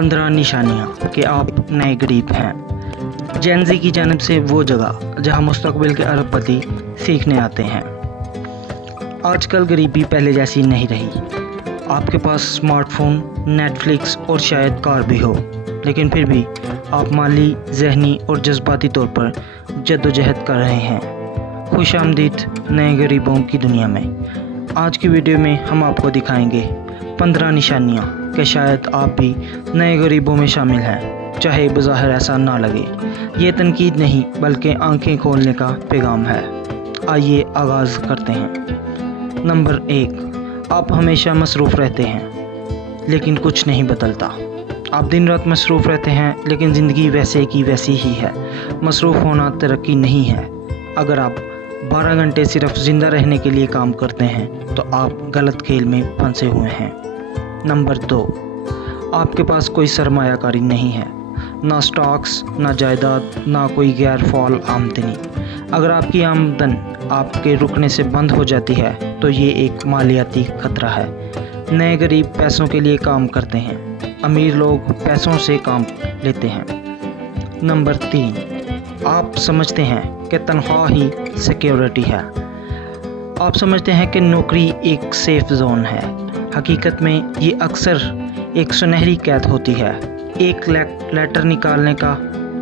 15 निशानियाँ कि आप नए गरीब हैं। जेन ज़ी की जानिब से वो जगह जहां मुस्तकबिल के अरबपति सीखने आते हैं। आजकल गरीबी पहले जैसी नहीं रही। आपके पास स्मार्टफोन, नेटफ्लिक्स और शायद कार भी हो, लेकिन फिर भी आप माली, ज़हनी और जज्बाती तौर पर जद्दोजहद कर रहे हैं। खुश आमदीद नए गरीबों की दुनिया में। आज की वीडियो में हम आपको दिखाएंगे 15 निशानियाँ कि शायद आप भी नए गरीबों में शामिल हैं, चाहे बज़ाहिर ऐसा ना लगे। ये तनकीद नहीं बल्कि आंखें खोलने का पैगाम है। आइए आगाज़ करते हैं। नंबर 1, आप हमेशा मसरूफ़ रहते हैं लेकिन कुछ नहीं बदलता। आप दिन रात मसरूफ़ रहते हैं लेकिन ज़िंदगी वैसे की वैसी ही है। मसरूफ़ होना तरक्की नहीं है। अगर आप 12 घंटे सिर्फ ज़िंदा रहने के लिए काम करते हैं तो आप गलत खेल में फंसे हुए हैं। नंबर 2, आपके पास कोई सरमायाकारी नहीं है, ना स्टॉक्स, ना जायदाद, ना कोई गैर फ़ाल आमदनी। अगर आपकी आमदन आपके रुकने से बंद हो जाती है तो ये एक मालियाती खतरा है। नए गरीब पैसों के लिए काम करते हैं, अमीर लोग पैसों से काम लेते हैं। नंबर 3, आप समझते हैं कि तनख्वाह ही सिक्योरिटी है। आप समझते हैं कि नौकरी एक सेफ जोन है। हकीकत में ये अक्सर एक सुनहरी कैद होती है। एक लेटर निकालने का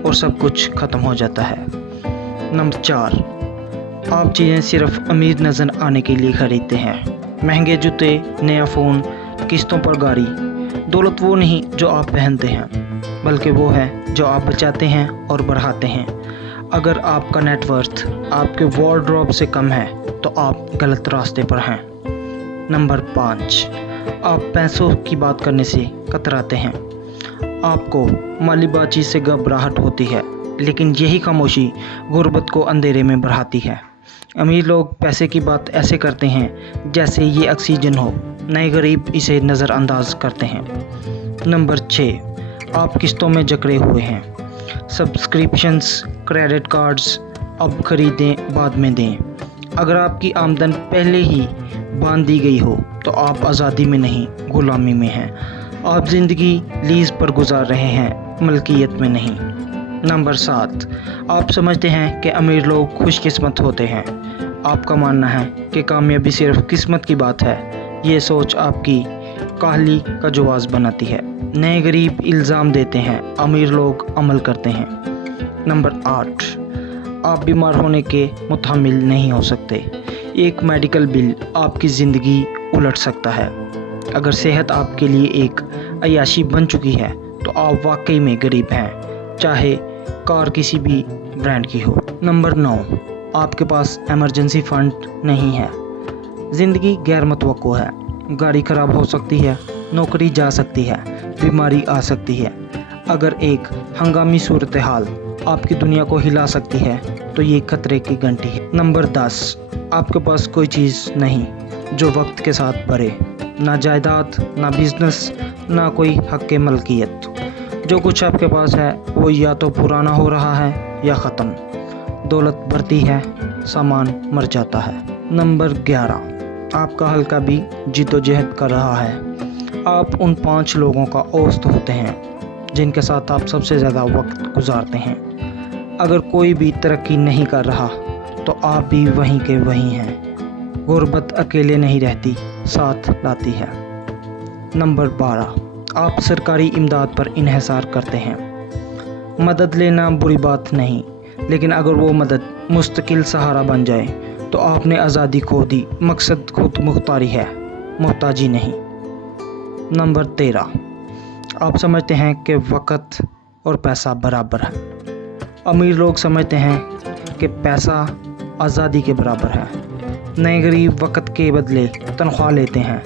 और सब कुछ ख़त्म हो जाता है। नंबर 4, आप चीज़ें सिर्फ अमीर नज़र आने के लिए ख़रीदते हैं। महंगे जूते, नया फ़ोन, किस्तों पर गाड़ी। दौलत वो नहीं जो आप पहनते हैं, बल्कि वो है जो आप बचाते हैं और बढ़ाते हैं। अगर आपका नेटवर्थ आपके वार्डरोब से कम है तो आप गलत रास्ते पर हैं। नंबर 5, आप पैसों की बात करने से कतराते हैं। आपको माली बातचीत से घबराहट होती है, लेकिन यही खामोशी गुर्बत को अंधेरे में बढ़ाती है। अमीर लोग पैसे की बात ऐसे करते हैं जैसे ये ऑक्सीजन हो। नए गरीब इसे नज़रअंदाज करते हैं। नंबर 6, आप किस्तों में जकड़े हुए हैं। सब्सक्रिप्शंस, क्रेडिट कार्ड्स, अब खरीदें बाद में दें। अगर आपकी आमदन पहले ही बांध दी गई हो तो आप आज़ादी में नहीं, गुलामी में हैं। आप ज़िंदगी लीज़ पर गुजार रहे हैं, मलकियत में नहीं। नंबर 7, आप समझते हैं कि अमीर लोग खुशकिस्मत होते हैं। आपका मानना है कि कामयाबी सिर्फ किस्मत की बात है। ये सोच आपकी काहली का जवाज़ बनाती है। नए गरीब इल्ज़ाम देते हैं, अमीर लोग अमल करते हैं। नंबर 8, आप बीमार होने के मुतहम्मिल नहीं हो सकते। एक मेडिकल बिल आपकी ज़िंदगी उलट सकता है। अगर सेहत आपके लिए एक अय्याशी बन चुकी है तो आप वाकई में गरीब हैं, चाहे कार किसी भी ब्रांड की हो। नंबर 9, आपके पास इमरजेंसी फंड नहीं है। ज़िंदगी गैर मुतवक्को है। गाड़ी ख़राब हो सकती है, नौकरी जा सकती है, बीमारी आ सकती है। अगर एक हंगामी सूरत हाल आपकी दुनिया को हिला सकती है तो ये खतरे की घंटी है। नंबर 10, आपके पास कोई चीज़ नहीं जो वक्त के साथ बढ़े। ना जायदाद, ना बिजनेस, ना कोई हक़ मलकियत। जो कुछ आपके पास है वो या तो पुराना हो रहा है या ख़त्म। दौलत बढ़ती है, सामान मर जाता है। नंबर 11, आपका हल्का भी जिद्दोजहद कर रहा है। आप उन 5 लोगों का औसत होते हैं जिनके साथ आप सबसे ज़्यादा वक्त गुजारते हैं। अगर कोई भी तरक्की नहीं कर रहा तो आप भी वहीं के वहीं हैं। गुर्बत अकेले नहीं रहती, साथ लाती है। नंबर 12, आप सरकारी इमदाद पर इन्हिसार करते हैं। मदद लेना बुरी बात नहीं, लेकिन अगर वो मदद मुस्तकिल सहारा बन जाए तो आपने आज़ादी खो दी। मकसद खुद मुख्तारी है, मोहताजी नहीं। नंबर 13, आप समझते हैं कि वक़्त और पैसा बराबर है। अमीर लोग समझते हैं कि पैसा आज़ादी के बराबर है। नए गरीब वक़्त के बदले तनख्वाह लेते हैं।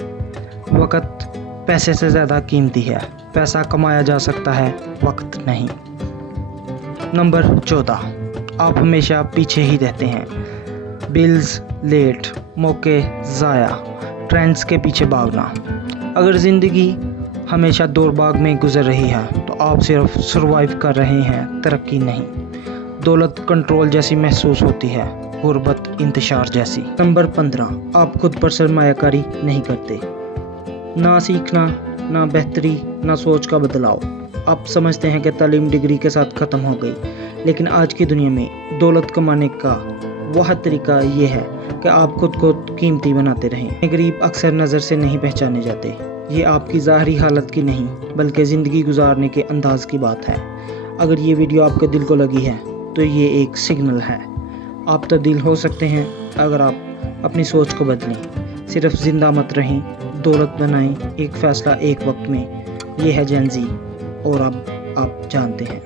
वक़्त पैसे से ज़्यादा कीमती है। पैसा कमाया जा सकता है, वक़्त नहीं। नंबर 14, आप हमेशा पीछे ही रहते हैं। बिल्स लेट, मौके ज़ाया, ट्रेंड्स के पीछे भागना। अगर ज़िंदगी हमेशा दौड़ भाग में गुजर रही है तो आप सिर्फ सरवाइव कर रहे हैं, तरक्की नहीं। दौलत कंट्रोल जैसी महसूस होती है, गुर्बत इंतशार जैसी। नंबर 15, आप खुद पर सरमायाकारी नहीं करते। ना सीखना, ना बेहतरी, ना सोच का बदलाव। आप समझते हैं कि तालीम डिग्री के साथ ख़त्म हो गई, लेकिन आज की दुनिया में दौलत कमाने का वह तरीका ये है कि आप खुद को कीमती बनाते रहें। गरीब अक्सर नज़र से नहीं पहचाने जाते। ये आपकी ज़ाहरी हालत की नहीं बल्कि ज़िंदगी गुजारने के अंदाज़ की बात है। अगर ये वीडियो आपके दिल को लगी है तो ये एक सिग्नल है। आप तब्दील हो सकते हैं अगर आप अपनी सोच को बदलें। सिर्फ ज़िंदा मत रहें, दौलत बनाएं, एक फ़ैसला एक वक्त में। ये है जेन ज़ी और अब आप जानते हैं।